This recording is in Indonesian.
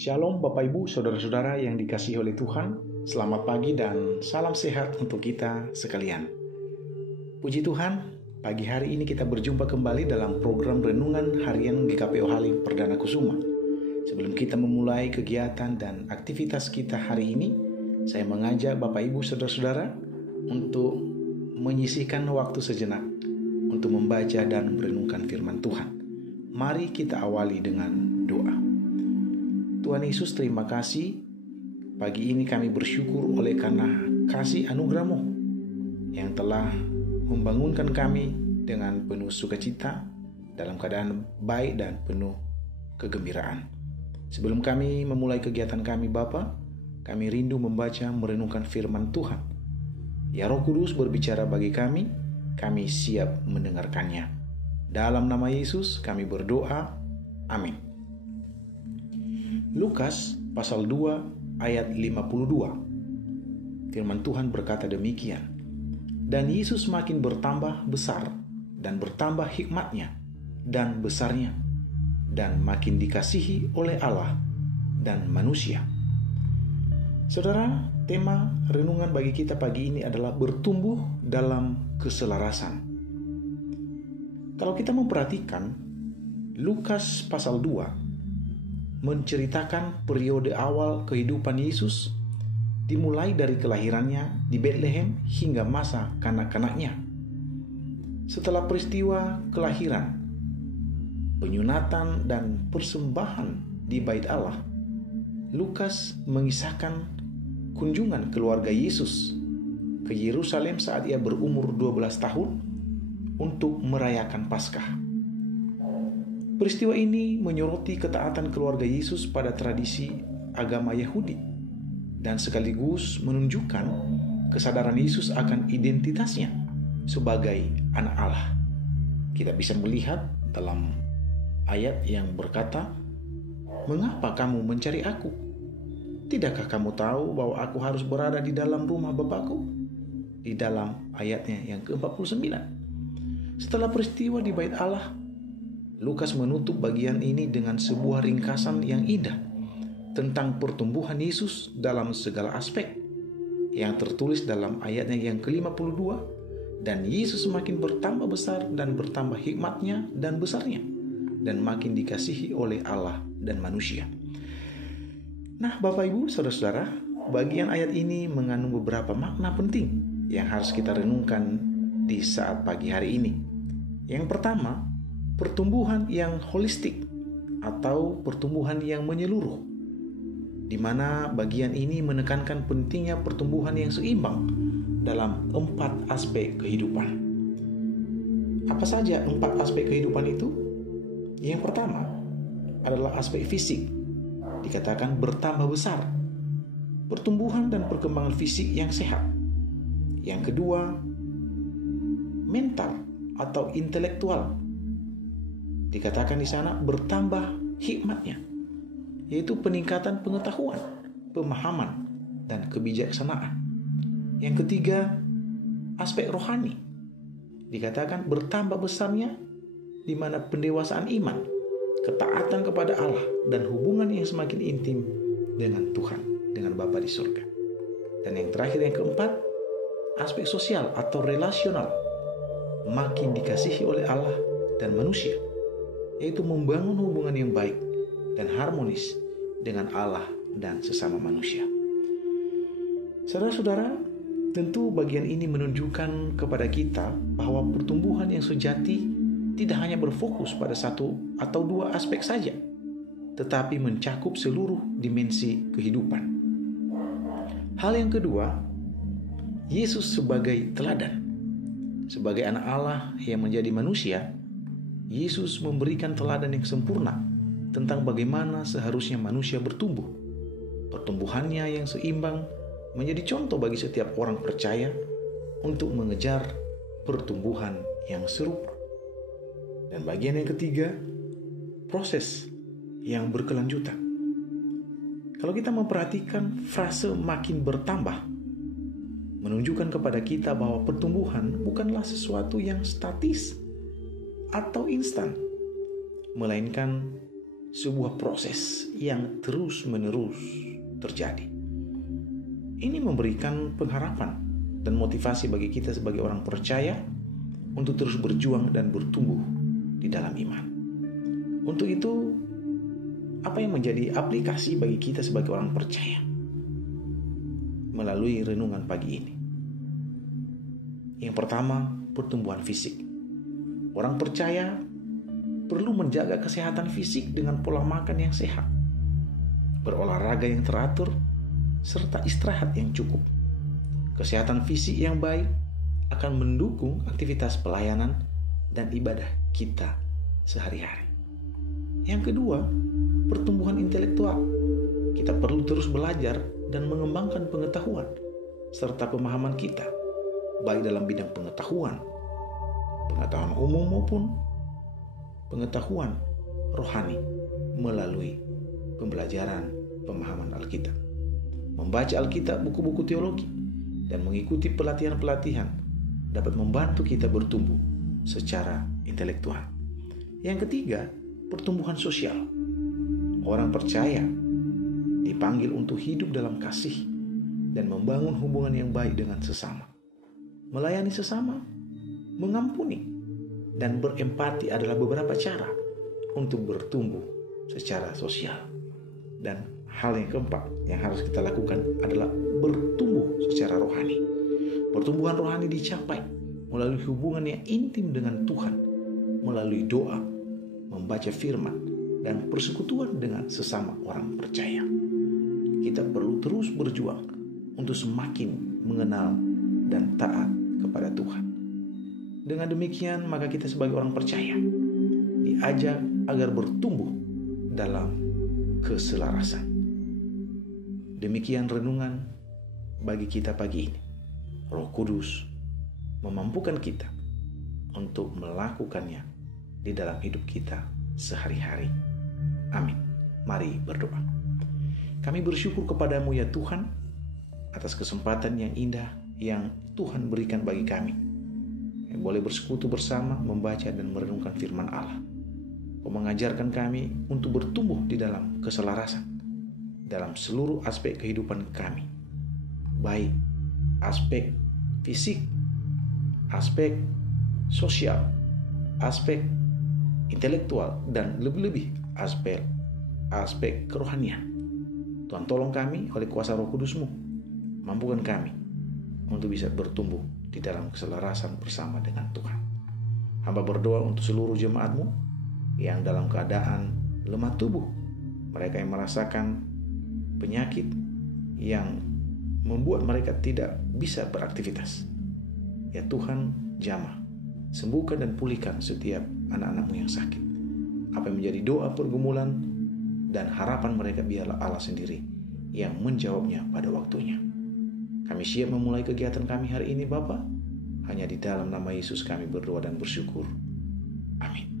Shalom Bapak Ibu, Saudara-saudara yang dikasihi oleh Tuhan. Selamat pagi dan salam sehat untuk kita sekalian. Puji Tuhan, pagi hari ini kita berjumpa kembali dalam program Renungan Harian GKPO Halim Perdana Kusuma. Sebelum kita memulai kegiatan dan aktivitas kita hari ini, saya mengajak Bapak Ibu, Saudara-saudara untuk menyisihkan waktu sejenak untuk membaca dan merenungkan firman Tuhan. Mari kita awali dengan doa. Tuhan Yesus, terima kasih. Pagi ini kami bersyukur oleh karena kasih anugerah-Mu yang telah membangunkan kami dengan penuh sukacita dalam keadaan baik dan penuh kegembiraan. Sebelum kami memulai kegiatan kami Bapa, kami rindu membaca merenungkan firman Tuhan. Ya Roh Kudus berbicara bagi kami siap mendengarkannya. Dalam nama Yesus kami berdoa, amin. Lukas pasal 2 ayat 52. Firman Tuhan berkata demikian. Dan Yesus makin bertambah besar dan bertambah hikmatnya dan besarnya dan makin dikasihi oleh Allah dan manusia. Saudara, tema renungan bagi kita pagi ini adalah bertumbuh dalam keselarasan. Kalau kita memperhatikan Lukas pasal 2 menceritakan periode awal kehidupan Yesus, dimulai dari kelahirannya di Betlehem hingga masa kanak-kanaknya. Setelah peristiwa kelahiran, penyunatan dan persembahan di Bait Allah, Lukas mengisahkan kunjungan keluarga Yesus ke Yerusalem saat ia berumur 12 tahun untuk merayakan Paskah. Peristiwa ini menyoroti ketaatan keluarga Yesus pada tradisi agama Yahudi dan sekaligus menunjukkan kesadaran Yesus akan identitasnya sebagai anak Allah. Kita bisa melihat dalam ayat yang berkata, "Mengapa kamu mencari aku? Tidakkah kamu tahu bahwa aku harus berada di dalam rumah Bapakku?" Di dalam ayatnya yang ke-49. Setelah peristiwa di Bait Allah, Lukas menutup bagian ini dengan sebuah ringkasan yang indah tentang pertumbuhan Yesus dalam segala aspek yang tertulis dalam ayatnya yang ke-52. Dan Yesus makin bertambah besar dan bertambah hikmatnya dan besarnya dan makin dikasihi oleh Allah dan manusia. Nah, Bapak Ibu, Saudara-saudara, bagian ayat ini mengandung beberapa makna penting yang harus kita renungkan di saat pagi hari ini. Yang pertama, pertumbuhan yang holistik atau pertumbuhan yang menyeluruh, di mana bagian ini menekankan pentingnya pertumbuhan yang seimbang dalam 4 aspek kehidupan. Apa saja 4 aspek kehidupan itu? Yang pertama adalah aspek fisik, dikatakan bertambah besar, pertumbuhan dan perkembangan fisik yang sehat. Yang kedua, mental atau intelektual, dikatakan di sana bertambah hikmatnya, yaitu peningkatan pengetahuan, pemahaman, dan kebijaksanaan. Yang ketiga, aspek rohani, dikatakan bertambah besarnya, di mana pendewasaan iman, ketaatan kepada Allah, dan hubungan yang semakin intim dengan Tuhan, dengan Bapa di surga. Dan yang terakhir, yang keempat, aspek sosial atau relasional, makin dikasihi oleh Allah dan manusia, yaitu membangun hubungan yang baik dan harmonis dengan Allah dan sesama manusia. Saudara-saudara, tentu bagian ini menunjukkan kepada kita bahwa pertumbuhan yang sejati tidak hanya berfokus pada 1 atau 2 aspek saja, tetapi mencakup seluruh dimensi kehidupan. Hal yang kedua, Yesus sebagai teladan. Sebagai anak Allah yang menjadi manusia, Yesus memberikan teladan yang sempurna tentang bagaimana seharusnya manusia bertumbuh. Pertumbuhannya yang seimbang menjadi contoh bagi setiap orang percaya untuk mengejar pertumbuhan yang serupa. Dan bagian yang ketiga, proses yang berkelanjutan. Kalau kita memperhatikan frase makin bertambah, menunjukkan kepada kita bahwa pertumbuhan bukanlah sesuatu yang statis atau instan, melainkan sebuah proses yang terus-menerus terjadi. Ini memberikan pengharapan dan motivasi bagi kita sebagai orang percaya untuk terus berjuang dan bertumbuh di dalam iman. Untuk itu, apa yang menjadi aplikasi bagi kita sebagai orang percaya melalui renungan pagi ini? Yang pertama, pertumbuhan fisik. Orang percaya perlu menjaga kesehatan fisik dengan pola makan yang sehat, berolahraga yang teratur, serta istirahat yang cukup. Kesehatan fisik yang baik akan mendukung aktivitas pelayanan dan ibadah kita sehari-hari. Yang kedua, pertumbuhan intelektual. Kita perlu terus belajar dan mengembangkan pengetahuan serta pemahaman kita, baik dalam bidang pengetahuan umum maupun pengetahuan rohani melalui pembelajaran pemahaman Alkitab. Membaca Alkitab, buku-buku teologi, dan mengikuti pelatihan-pelatihan dapat membantu kita bertumbuh secara intelektual. Yang ketiga, pertumbuhan sosial. Orang percaya dipanggil untuk hidup dalam kasih dan membangun hubungan yang baik dengan sesama. Melayani sesama, mengampuni, dan berempati adalah beberapa cara untuk bertumbuh secara sosial. Dan hal yang keempat yang harus kita lakukan adalah bertumbuh secara rohani. Pertumbuhan rohani dicapai melalui hubungan yang intim dengan Tuhan, melalui doa, membaca firman, dan persekutuan dengan sesama orang percaya. Kita perlu terus berjuang untuk semakin mengenal dan taat kepada Tuhan. Dengan demikian, maka kita sebagai orang percaya diajak agar bertumbuh dalam keselarasan. Demikian renungan bagi kita pagi ini. Roh Kudus memampukan kita untuk melakukannya di dalam hidup kita sehari-hari. Amin. Mari berdoa. Kami bersyukur kepadamu ya Tuhan atas kesempatan yang indah yang Tuhan berikan bagi kami, yang boleh bersekutu bersama, membaca dan merenungkan firman Allah. Kau mengajarkan kami untuk bertumbuh di dalam keselarasan dalam seluruh aspek kehidupan kami, baik aspek fisik, aspek sosial, aspek intelektual, dan lebih-lebih aspek kerohanian. Tuhan, tolong kami oleh kuasa Roh Kudus-Mu, mampukan kami untuk bisa bertumbuh di dalam keselarasan bersama dengan Tuhan. Hamba berdoa untuk seluruh jemaat-Mu yang dalam keadaan lemah tubuh, mereka yang merasakan penyakit yang membuat mereka tidak bisa beraktivitas. Ya Tuhan, jamah, sembuhkan dan pulihkan setiap anak-anak-Mu yang sakit. Apa yang menjadi doa, pergumulan, dan harapan mereka biarlah Allah sendiri yang menjawabnya pada waktunya. Kami siap memulai kegiatan kami hari ini, Bapa. Hanya di dalam nama Yesus kami berdoa dan bersyukur. Amin.